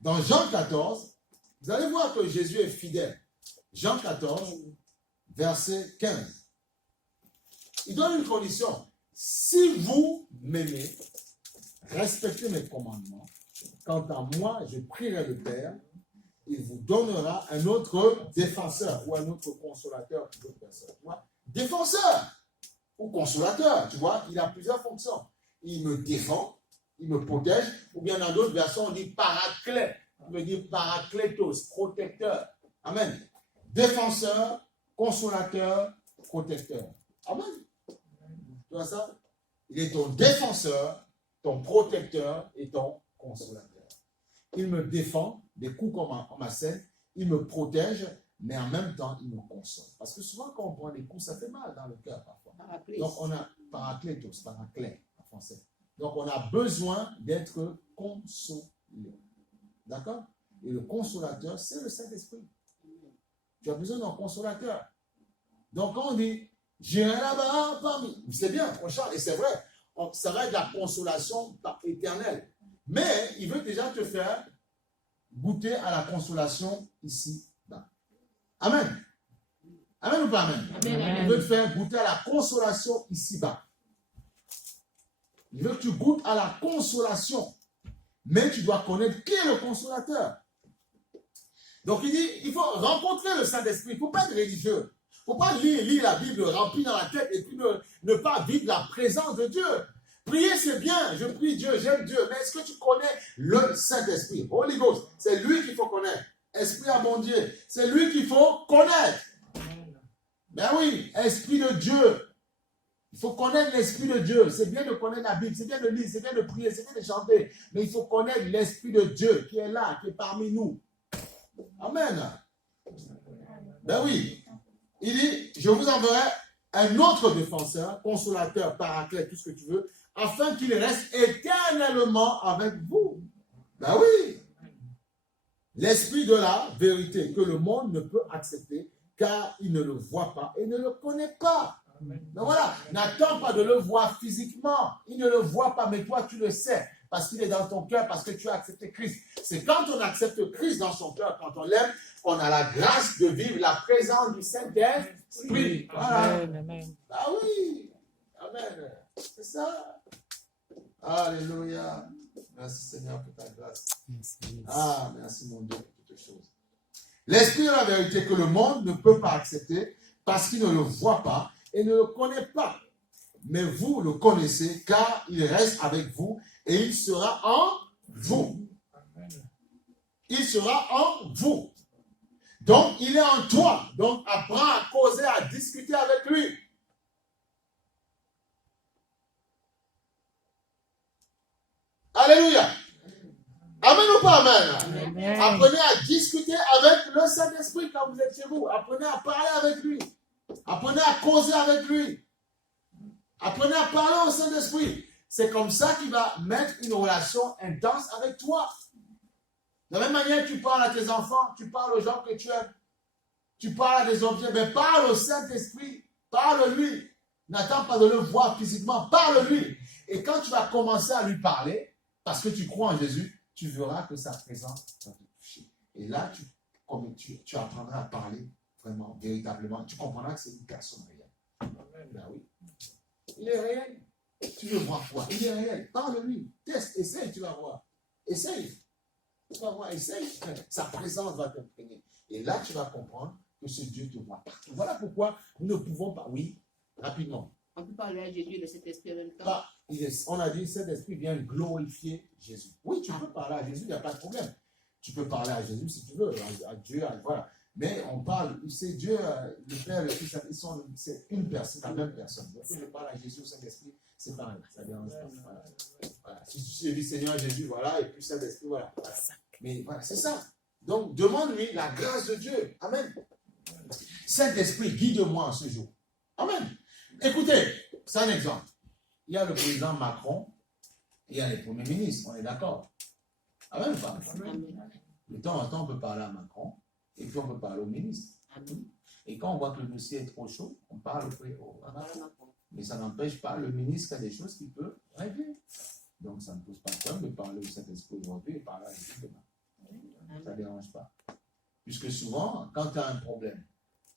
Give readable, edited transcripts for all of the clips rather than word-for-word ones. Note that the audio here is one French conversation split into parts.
Dans Jean 14, vous allez voir que Jésus est fidèle. Jean 14, verset 15. Il donne une condition. Si vous m'aimez, respectez mes commandements. Quant à moi, je prierai le Père. Il vous donnera un autre défenseur ou un autre consolateur pour d'autres personnes. Tu vois? Défenseur ou consolateur, tu vois, il a plusieurs fonctions. Il me défend, il me protège, ou bien dans d'autres versions, on dit paraclet. On veut dire paraclétos, protecteur. Amen. Défenseur, consolateur, protecteur. Amen. Tu vois ça? Il est ton défenseur, ton protecteur et ton consolateur. Il me défend des coups qu'on m'assène, il me protège, mais en même temps, il me console. Parce que souvent, quand on prend des coups, ça fait mal dans le cœur parfois. Donc, on a paraclétos, paraclet en français. Donc, on a besoin d'être consolé. D'accord? Et le consolateur, c'est le Saint-Esprit. Tu as besoin d'un consolateur. Donc, quand on dit, j'irai là-bas parmi. C'est bien, on chante, et c'est vrai, ça va être de la consolation éternelle. Mais il veut déjà te faire goûter à la consolation ici-bas. Amen. Amen ou pas amen? Amen. Il veut te faire goûter à la consolation ici-bas. Il veut que tu goûtes à la consolation. Mais tu dois connaître qui est le consolateur. Donc il dit, il faut rencontrer le Saint-Esprit. Il ne faut pas être religieux. Il ne faut pas lire la Bible remplie dans la tête et puis ne pas vivre la présence de Dieu. Prier, c'est bien. Je prie Dieu, j'aime Dieu. Mais est-ce que tu connais le Saint-Esprit? Holy Ghost, c'est lui qu'il faut connaître. Esprit abondier, c'est lui qu'il faut connaître. Ben oui, Esprit de Dieu. Il faut connaître l'Esprit de Dieu. C'est bien de connaître la Bible, c'est bien de lire, c'est bien de prier, c'est bien de chanter. Mais il faut connaître l'Esprit de Dieu qui est là, qui est parmi nous. Amen. Ben oui. Il dit, je vous enverrai un autre défenseur, consolateur, paraclet, tout ce que tu veux, afin qu'il reste éternellement avec vous. Ben oui. L'esprit de la vérité que le monde ne peut accepter car il ne le voit pas et ne le connaît pas. Donc voilà, n'attends pas de le voir physiquement. Il ne le voit pas, mais toi tu le sais parce qu'il est dans ton cœur, parce que tu as accepté Christ. C'est quand on accepte Christ dans son cœur, quand on l'aime, on a la grâce de vivre la présence du Saint-Esprit. Voilà. Amen. Ah oui. Amen. C'est ça. Alléluia. Merci Seigneur pour ta grâce. Ah, merci mon Dieu pour toutes choses. L'esprit de la vérité que le monde ne peut pas accepter parce qu'il ne le voit pas et ne le connaît pas. Mais vous le connaissez car il reste avec vous et il sera en vous. Il sera en vous. Donc, il est en toi. Donc, apprends à causer, à discuter avec lui. Alléluia. Amen ou pas amen? Amen. Apprenez à discuter avec le Saint-Esprit quand vous êtes chez vous. Apprenez à parler avec lui. Apprenez à causer avec lui. Apprenez à parler au Saint-Esprit. C'est comme ça qu'il va mettre une relation intense avec toi. De la même manière que tu parles à tes enfants, tu parles aux gens que tu aimes, tu parles à des objets, mais parle au Saint-Esprit, parle-lui. N'attends pas de le voir physiquement, parle-lui. Et quand tu vas commencer à lui parler, parce que tu crois en Jésus, tu verras que sa présence va te toucher. Et là, tu apprendras à parler vraiment, véritablement. Tu comprendras que c'est une personne réelle. Ben oui. Il est réel. Tu veux voir quoi? Il est réel. Parle-lui. Teste, essaye, tu vas voir. Essaye. Tu vas voir, essaye. Sa présence va t'imprégner. Et là, tu vas comprendre que ce Dieu te voit partout. Voilà pourquoi nous ne pouvons pas. Oui, rapidement. On peut parler à Jésus de cet esprit en même temps. Bah, on a dit, cet esprit vient glorifier Jésus. Oui, tu peux parler à Jésus, il n'y a pas de problème. Tu peux parler à Jésus si tu veux, à Dieu, voilà. Mais on parle, c'est Dieu, le Père, le Fils, c'est une personne, la même personne. Donc, je parle à Jésus, au Saint-Esprit, c'est pareil. Ça dérange pas. Voilà. Voilà. Si tu suivis Seigneur Jésus, voilà, et puis Saint-Esprit, voilà. Mais voilà, c'est ça. Donc, demande-lui la grâce de Dieu. Amen. Saint-Esprit, guide-moi en ce jour. Amen. Écoutez, c'est un exemple. Il y a le président Macron, il y a les premiers ministres, on est d'accord. Amen ou pas? De temps en temps, on peut parler à Macron, et puis on peut parler au ministre. Et quand on voit que le dossier est trop chaud, on parle à Macron. Mais ça n'empêche pas le ministre qui a des choses qu'il peut régler. Donc ça ne pose pas de problème de parler au Saint-Esprit aujourd'hui et parler à Jésus demain. Ça ne dérange pas. Puisque souvent, quand tu as un problème,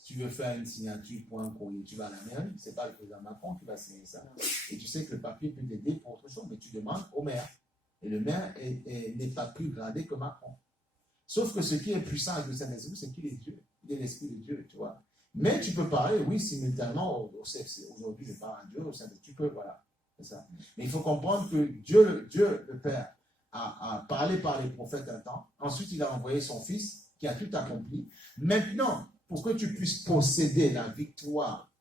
tu veux faire une signature pour un courrier, tu vas à la mairie, ce n'est pas le président Macron qui va signer ça. Et tu sais que le papier peut t'aider pour autre chose, mais tu demandes au maire. Et le maire n'est pas plus gradé que Macron. Sauf que ce qui est puissant avec le Saint-Esprit, c'est qu'il est Dieu. Il est l'Esprit de Dieu, tu vois. Mais tu peux parler, oui, simultanément au CFC. Aujourd'hui, je parle à Dieu, au Saint-Esprit. Tu peux, voilà. C'est ça. Mais il faut comprendre que Dieu le Père, a parlé par les prophètes un temps. Ensuite, il a envoyé son Fils qui a tout accompli. Maintenant, pour que tu puisses posséder la victoire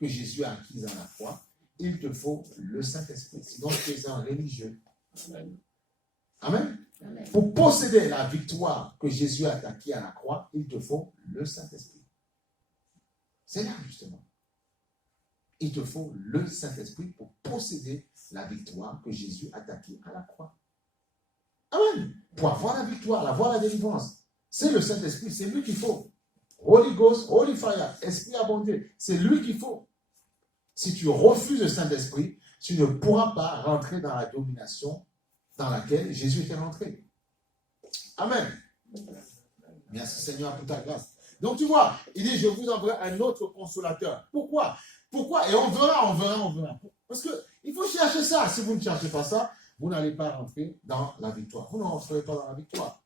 que Jésus a acquise à la croix, il te faut le Saint-Esprit. Sinon, tu es un religieux. Amen. Amen. Amen. Pour posséder la victoire que Jésus a acquise à la croix, il te faut le Saint-Esprit. C'est là, justement. Il te faut le Saint-Esprit pour posséder la victoire que Jésus a acquise à la croix. Amen. Pour avoir la victoire, avoir la délivrance, c'est le Saint-Esprit, c'est lui qu'il faut. Holy Ghost, Holy Fire, Esprit abondé, c'est lui qu'il faut. Si tu refuses le Saint-Esprit, tu ne pourras pas rentrer dans la domination dans laquelle Jésus était rentré. Amen. Merci Seigneur pour ta grâce. Donc tu vois, il dit, je vous enverrai un autre consolateur. Pourquoi? Et on verra. Parce qu'il faut chercher ça. Si vous ne cherchez pas ça, vous n'allez pas rentrer dans la victoire. Vous ne rentrerez pas dans la victoire.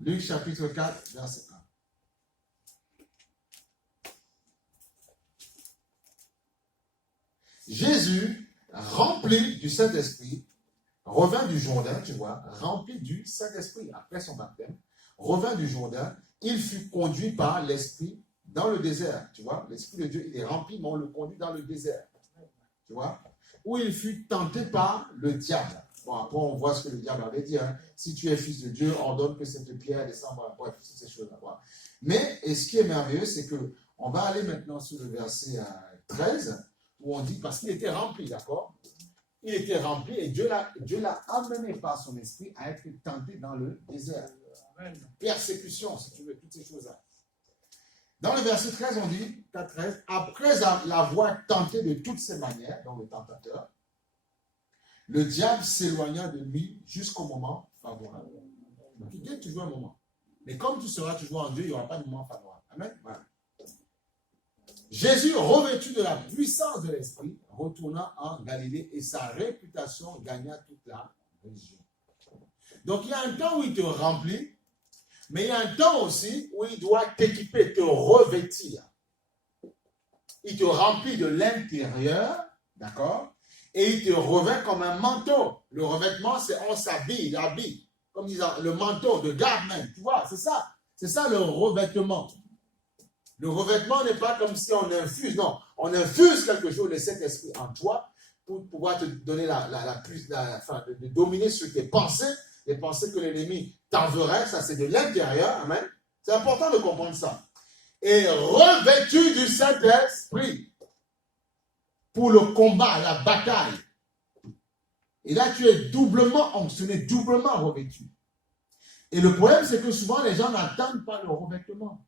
Luc chapitre 4, verset 1. Jésus, rempli du Saint-Esprit, revint du Jourdain, tu vois, rempli du Saint-Esprit, après son baptême, revint du Jourdain, il fut conduit par l'Esprit dans le désert, tu vois, l'Esprit de Dieu, il est rempli, mais on le conduit dans le désert, tu vois, où il fut tenté par le diable. Bon, après, on voit ce que le diable avait dit, hein. Si tu es fils de Dieu, ordonne que cette pierre descende, bref, ces choses-là. Mais, et ce qui est merveilleux, c'est que on va aller maintenant sur le verset 13, où on dit, parce qu'il était rempli, d'accord? Il était rempli et Dieu l'a amené par son esprit à être tenté dans le désert. Amen. Persécution, si tu veux, toutes ces choses-là. Dans le verset 13, on dit, 4-13, après l'avoir tenté de toutes ces manières, donc le tentateur, le diable s'éloigna de lui jusqu'au moment favorable. Donc il y a toujours un moment. Mais comme tu seras toujours en Dieu, il n'y aura pas de moment favorable. Amen. Voilà. Jésus, revêtu de la puissance de l'Esprit, retourna en Galilée et sa réputation gagna toute la région. Donc il y a un temps où il te remplit, mais il y a un temps aussi où il doit t'équiper, te revêtir. Il te remplit de l'intérieur, d'accord? Et il te revêt comme un manteau. Le revêtement, c'est on s'habille, l'habille. Comme disant le manteau de garment, tu vois, c'est ça. C'est ça le revêtement. Le revêtement n'est pas comme si on infuse, non. On infuse quelque chose de cet esprit en toi pour pouvoir te donner de dominer sur tes pensées, les pensées que l'ennemi t'enverrait, ça c'est de l'intérieur, amen. C'est important de comprendre ça. Et revêtu du Saint-Esprit pour le combat, la bataille. Et là, tu es doublement onctionné, doublement revêtu. Et le problème, c'est que souvent, les gens n'attendent pas le revêtement.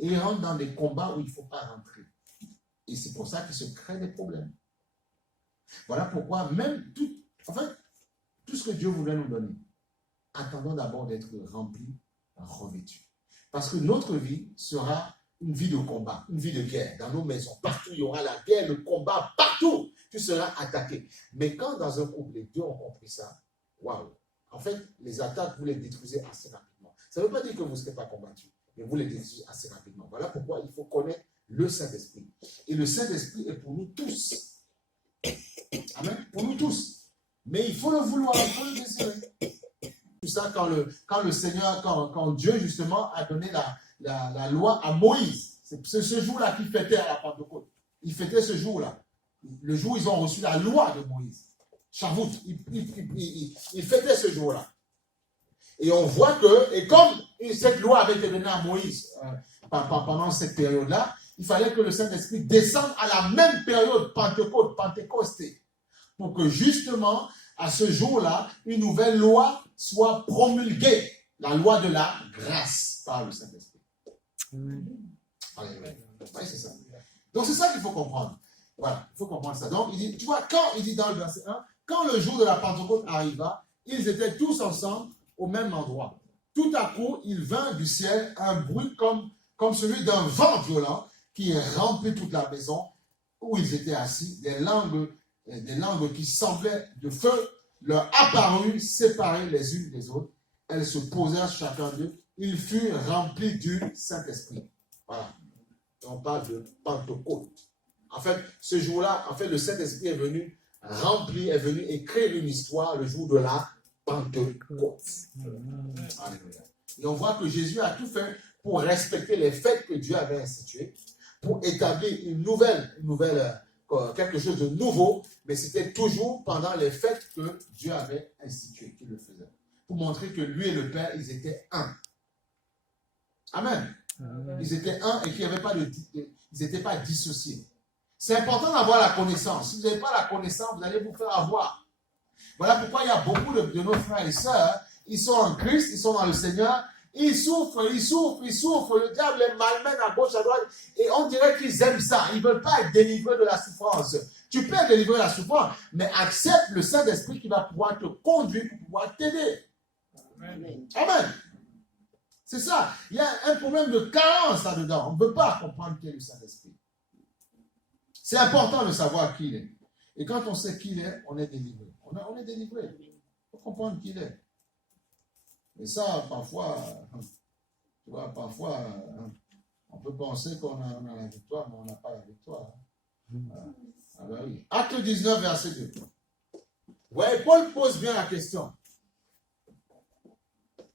Et ils rentrent dans des combats où il ne faut pas rentrer. Et c'est pour ça qu'il se crée des problèmes. Voilà pourquoi même tout ce que Dieu voulait nous donner, attendons d'abord d'être remplis, revêtus. Parce que notre vie sera une vie de combat, une vie de guerre. Dans nos maisons, partout, il y aura la guerre, le combat, partout, tu seras attaqué. Mais quand dans un couple, les deux ont compris ça, waouh! En fait, les attaques, vous les détruisez assez rapidement. Ça ne veut pas dire que vous ne serez pas combattu. Mais vous les détruisez assez rapidement. Voilà pourquoi il faut connaître le Saint-Esprit. Et le Saint-Esprit est pour nous tous. Amen. Pour nous tous. Mais il faut le vouloir, il faut le désirer. Tout ça quand le Seigneur, quand Dieu justement a donné la loi à Moïse. C'est ce jour-là qu'il fêtait à la Pentecôte. Il fêtait ce jour-là. Le jour où ils ont reçu la loi de Moïse. Shavuot. Il fêtait ce jour-là. Et on voit que, et comme cette loi avait été donnée à Moïse pendant cette période-là, il fallait que le Saint-Esprit descende à la même période, Pentecosté, pour que justement, à ce jour-là, une nouvelle loi soit promulguée, la loi de la grâce par le Saint-Esprit. Oui, c'est ça. Donc c'est ça qu'il faut comprendre. Voilà, il faut comprendre ça. Donc il dit, tu vois, quand il dit dans le verset 1, quand le jour de la Pentecôte arriva, ils étaient tous ensemble au même endroit. tout à coup, il vint du ciel un bruit comme celui d'un vent violent qui remplit toute la maison où ils étaient assis. Des langues qui semblaient de feu leur apparurent séparées les unes des autres. Elles se posèrent chacun d'eux. Ils furent remplis du Saint-Esprit. Voilà. Et on parle de Pentecôte. En fait, ce jour-là, le Saint-Esprit est venu remplir, est venu écrire une histoire le jour de la Pentecôte. Alléluia. Et on voit que Jésus a tout fait pour respecter les fêtes que Dieu avait instituées, pour établir quelque chose de nouveau, mais c'était toujours pendant les fêtes que Dieu avait instituées qu'il le faisait. Pour montrer que lui et le Père, ils étaient un. Amen. Ils étaient un et qu'ils n'étaient pas dissociés. C'est important d'avoir la connaissance. Si vous n'avez pas la connaissance, vous allez vous faire avoir. Voilà pourquoi il y a beaucoup de nos frères et sœurs, ils sont en Christ, ils sont dans le Seigneur, ils souffrent. Le diable les malmène à gauche, à droite, et on dirait qu'ils aiment ça. Ils ne veulent pas être délivrés de la souffrance. Tu peux être délivré de la souffrance, mais accepte le Saint-Esprit qui va pouvoir te conduire, pour pouvoir t'aider. Amen. Amen. C'est ça. Il y a un problème de carence là-dedans. On ne veut pas comprendre qui est le Saint-Esprit. C'est important de savoir qui il est. Et quand on sait qui il est, on est délivré. On est délivré. Il faut comprendre qui il est. Et ça, parfois, tu vois, on peut penser qu'on a la victoire, mais on n'a pas la victoire. Alors, oui. Acte 19, verset 2. Ouais, Paul pose bien la question.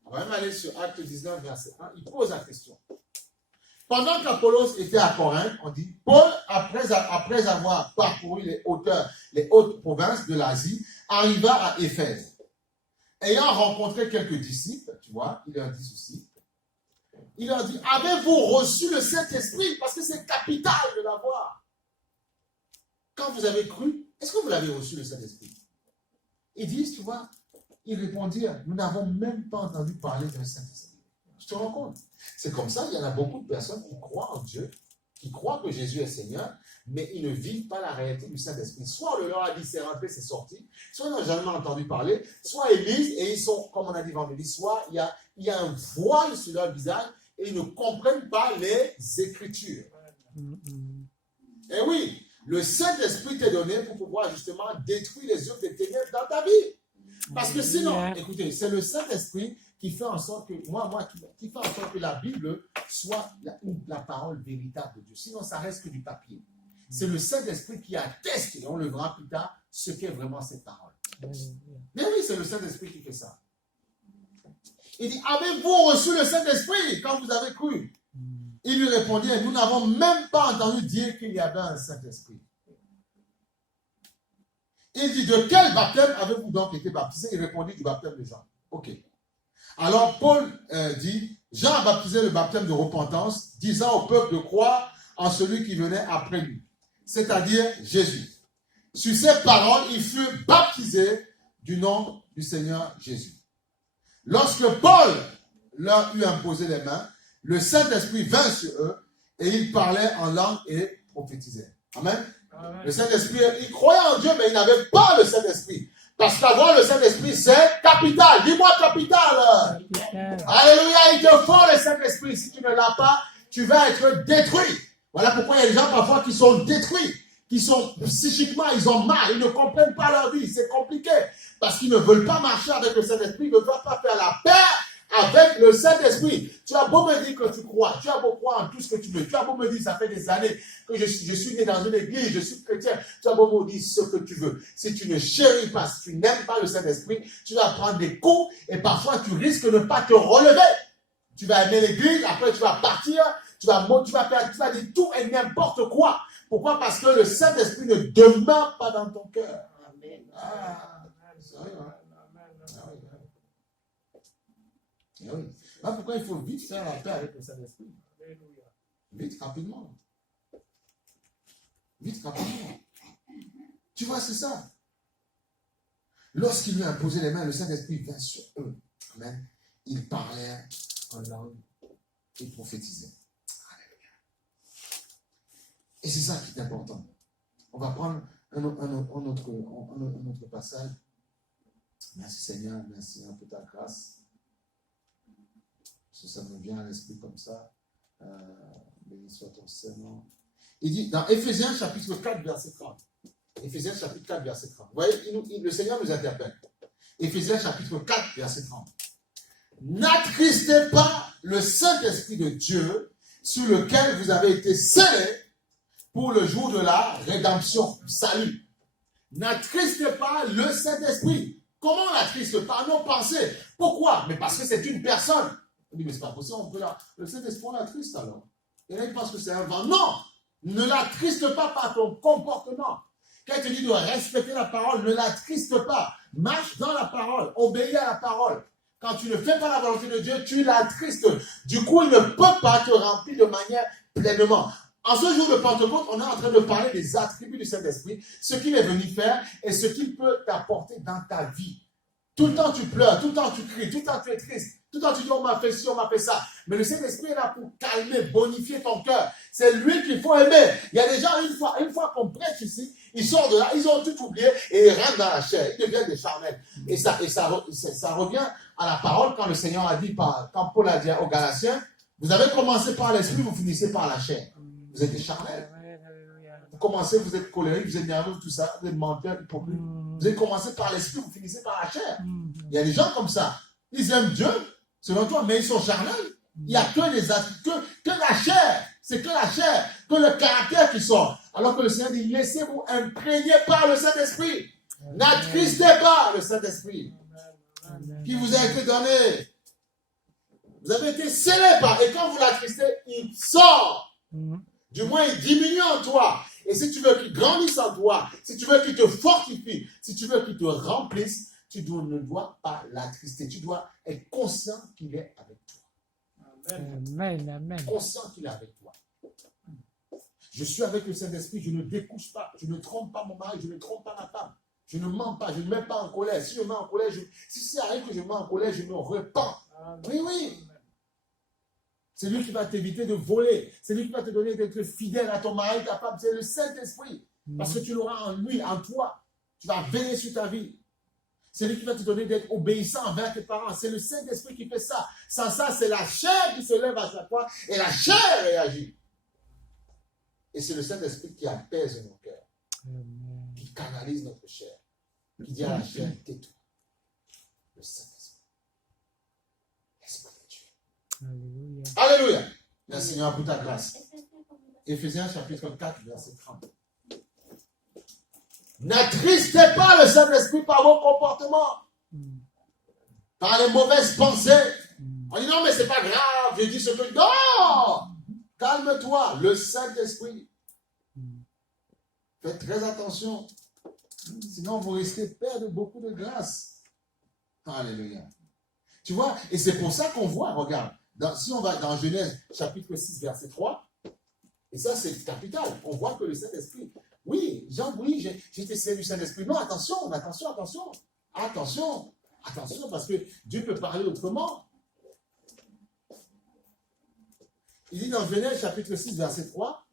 On va même aller sur Acte 19, verset 1. Il pose la question. Pendant qu'Apollos était à Corinthe, on dit, Paul, après avoir parcouru les hautes provinces de l'Asie, arriva à Éphèse. Ayant rencontré quelques disciples, tu vois, il leur dit ceci. Il leur dit, avez-vous reçu le Saint-Esprit? Parce que c'est capital de l'avoir. Quand vous avez cru, est-ce que vous l'avez reçu le Saint-Esprit? Ils disent, tu vois, ils répondirent, nous n'avons même pas entendu parler d'un Saint-Esprit. Tu te rends compte? C'est comme ça, il y en a beaucoup de personnes qui croient en Dieu, qui croient que Jésus est Seigneur, mais ils ne vivent pas la réalité du Saint-Esprit. Soit on leur a dit c'est rentré, c'est sorti, soit ils n'ont jamais entendu parler, soit ils lisent et ils sont, comme on a dit vendredi, soit il y a un voile sur leur visage et ils ne comprennent pas les Écritures. Et oui, le Saint-Esprit t'est donné pour pouvoir justement détruire les œuvres des ténèbres dans ta vie. Parce que sinon, écoutez, c'est le Saint-Esprit qui fait en sorte que, qui fait en sorte que la Bible soit la parole véritable de Dieu. Sinon, ça reste que du papier. C'est le Saint-Esprit qui atteste, et on le verra plus tard, ce qu'est vraiment cette parole. Mais oui, c'est le Saint-Esprit qui fait ça. Il dit, avez-vous reçu le Saint-Esprit quand vous avez cru? Il lui répondit, nous n'avons même pas entendu dire qu'il y avait un Saint-Esprit. Il dit, de quel baptême avez-vous donc été baptisé? Il répondit, du baptême de Jean. Ok. Alors Paul dit, Jean a baptisé le baptême de repentance, disant au peuple de croire en celui qui venait après lui, c'est-à-dire Jésus. Sur ces paroles, il fut baptisé du nom du Seigneur Jésus. Lorsque Paul leur eut imposé les mains, le Saint-Esprit vint sur eux et ils parlaient en langue et prophétisaient. Amen. Le Saint-Esprit, il croyait en Dieu, mais il n'avait pas le Saint-Esprit. Parce qu'avoir le Saint-Esprit, c'est capital. Dis-moi capital. Alléluia, il te faut le Saint-Esprit. Si tu ne l'as pas, tu vas être détruit. Voilà pourquoi il y a des gens parfois qui sont détruits, qui sont psychiquement, ils ont mal, ils ne comprennent pas leur vie. C'est compliqué. Parce qu'ils ne veulent pas marcher avec le Saint-Esprit, ils ne veulent pas faire la paix avec le Saint-Esprit. Tu as beau me dire que tu crois, tu as beau croire en tout ce que tu veux, tu as beau me dire, ça fait des années que je suis né dans une église, je suis chrétien, tu as beau me dire ce que tu veux. Si tu ne chéris pas, si tu n'aimes pas le Saint-Esprit, tu vas prendre des coups et parfois tu risques de ne pas te relever. Tu vas aimer l'église, après tu vas partir, tu vas dire tout et n'importe quoi. Pourquoi? Parce que le Saint-Esprit ne demeure pas dans ton cœur. Amen. C'est vrai, hein? Oui. Là, pourquoi il faut vite faire la paix avec le Saint-Esprit? Vite, rapidement. Vite, rapidement. Tu vois, c'est ça. Lorsqu'il lui a imposé les mains, le Saint-Esprit vint sur eux. Amen. Ils parlaient en langue et prophétisaient. Alléluia. Et c'est ça qui est important. On va prendre un autre passage. Merci Seigneur, merci pour ta grâce. Ça me vient à l'esprit comme ça. Béni soit ton Seigneur. Il dit dans Éphésiens chapitre 4, verset 30. Éphésiens chapitre 4, verset 30. Vous voyez, le Seigneur nous interpelle. Éphésiens chapitre 4, verset 30. N'attristez pas le Saint-Esprit de Dieu, sur lequel vous avez été scellés pour le jour de la rédemption, salut. N'attristez pas le Saint-Esprit. Comment on l'attriste? Par nos pensées. Pourquoi? Mais parce que c'est une personne. On dit, mais c'est pas possible, on peut le Saint-Esprit, on l'attriste alors. Et là, il pense que c'est un vent. Non! Ne l'attriste pas par ton comportement. Quand il te dit de respecter la parole, ne l'attriste pas. Marche dans la parole, obéis à la parole. Quand tu ne fais pas la volonté de Dieu, tu l'attristes. Du coup, il ne peut pas te remplir de manière pleinement. En ce jour de Pentecôte, on est en train de parler des attributs du Saint-Esprit, ce qu'il est venu faire et ce qu'il peut t'apporter dans ta vie. Tout le temps tu pleures, tout le temps tu cries, tout le temps tu es triste, tout le temps tu dis on m'a fait ci, on m'a fait ça. Mais le Saint-Esprit est là pour calmer, bonifier ton cœur. C'est lui qu'il faut aimer. Il y a des gens, une fois qu'on prêche ici, ils sortent de là, ils ont tout oublié et ils rentrent dans la chair. Ils deviennent des charnels. Et ça revient à la parole quand le Seigneur a dit, quand Paul a dit aux Galatiens, vous avez commencé par l'esprit, vous finissez par la chair. Vous êtes des charnels. Vous commencez, vous êtes colérique, vous êtes nerveux, tout ça, vous êtes menteur, hypocrite. Vous avez commencé par l'esprit, vous finissez par la chair. Il y a des gens comme ça. Ils aiment Dieu, selon toi, mais ils sont charnels. Il n'y a que la chair. C'est que la chair, que le caractère qui sort. Alors que le Seigneur dit, laissez-vous imprégner par le Saint-Esprit. N'attristez pas le Saint-Esprit qui vous a été donné. Vous avez été scellés par, et quand vous l'attristez, il sort. Du moins, il diminue en toi. Et si tu veux qu'il grandisse en toi, si tu veux qu'il te fortifie, si tu veux qu'il te remplisse, tu ne dois pas l'attrister. Tu dois être conscient qu'il est avec toi. Amen, amen. Conscient qu'il est avec toi. Je suis avec le Saint-Esprit, je ne découche pas, je ne trompe pas mon mari, je ne trompe pas ma femme. Je ne mens pas, je ne me mets pas en colère. Si je me mets en colère, si ça arrive que je me mets en colère, je me repens. Oui, oui. C'est lui qui va t'éviter de voler. C'est lui qui va te donner d'être fidèle à ton mari, ta femme. C'est le Saint-Esprit. Parce que tu l'auras en lui, en toi. Tu vas veiller sur ta vie. C'est lui qui va te donner d'être obéissant envers tes parents. C'est le Saint-Esprit qui fait ça. Sans ça, c'est la chair qui se lève à chaque fois et la chair réagit. Et c'est le Saint-Esprit qui apaise nos cœurs, qui canalise notre chair, qui dit à la chair, tais-toi. Le Saint-Esprit. L'Esprit de Dieu. Alléluia. Alléluia. Merci Seigneur pour ta grâce. Éphésiens chapitre 4, verset 30. N'attristez pas le Saint-Esprit par vos comportements, par les mauvaises pensées. On dit non, mais c'est pas grave, je dis ce que... Non! Calme-toi, le Saint-Esprit. Faites très attention. Sinon, vous risquez de perdre beaucoup de grâce. Alléluia. Tu vois, et c'est pour ça qu'on voit, regarde, si on va dans Genèse chapitre 6, verset 3, et ça c'est capital, on voit que le Saint-Esprit, oui, Jean, oui, j'étais saisi du Saint-Esprit. Non, attention, parce que Dieu peut parler autrement. Il dit dans Genèse chapitre 6, verset 3,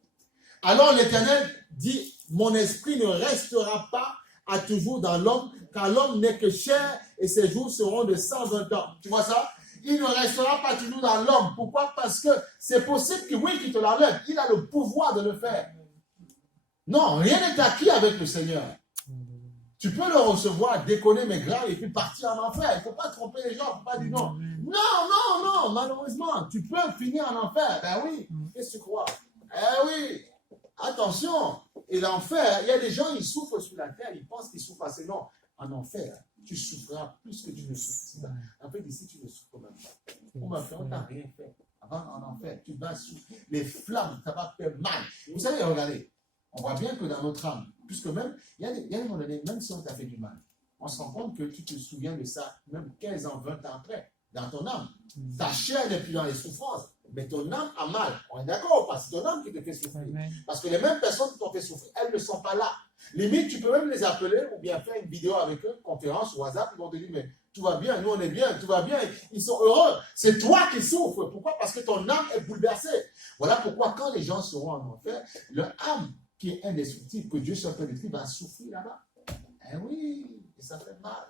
alors l'Éternel dit, mon esprit ne restera pas à toujours dans l'homme, car l'homme n'est que chair et ses jours seront de 120 ans. Tu vois ça? Il ne restera pas toujours dans l'homme. Pourquoi? Parce que c'est possible que oui, qu'il te l'enlève. Il a le pouvoir de le faire. Non, rien n'est acquis avec le Seigneur. Tu peux le recevoir, déconner, mais grave, et puis partir en enfer. Il ne faut pas tromper les gens, il ne faut pas dire non. Non, malheureusement, tu peux finir en enfer. Ben oui, qu'est-ce que tu crois? Eh oui, attention. Et l'enfer, il y a des gens, ils souffrent sur la terre, ils pensent qu'ils souffrent assez. Non, en enfer, tu souffriras plus que tu ne souffres. En fait, ici, tu ne souffres même pas. On t'a rien fait. Avant, en enfer, tu vas sous les flammes, ça va faire mal. Vous savez, regardez, on voit bien que dans notre âme, puisque même, il y a des moments donnés, même si on t'a fait du mal, on se rend compte que tu te souviens de ça, même 15 ans, 20 ans après, dans ton âme. Ta chair n'est plus dans les souffrances, mais ton âme a mal. On est d'accord ou pas? C'est ton âme qui te fait souffrir. Parce que les mêmes personnes qui t'ont fait souffrir, elles ne sont pas là. Limite, tu peux même les appeler ou bien faire une vidéo avec eux, conférence ou WhatsApp, ils vont te dire, mais tout va bien, nous on est bien, tout va bien, ils sont heureux. C'est toi qui souffres. Pourquoi? Parce que ton âme est bouleversée. Voilà pourquoi quand les gens seront en enfer, leur âme qui est indestructible, que Dieu soit détruit, va souffrir là-bas. Eh oui, et ça fait mal.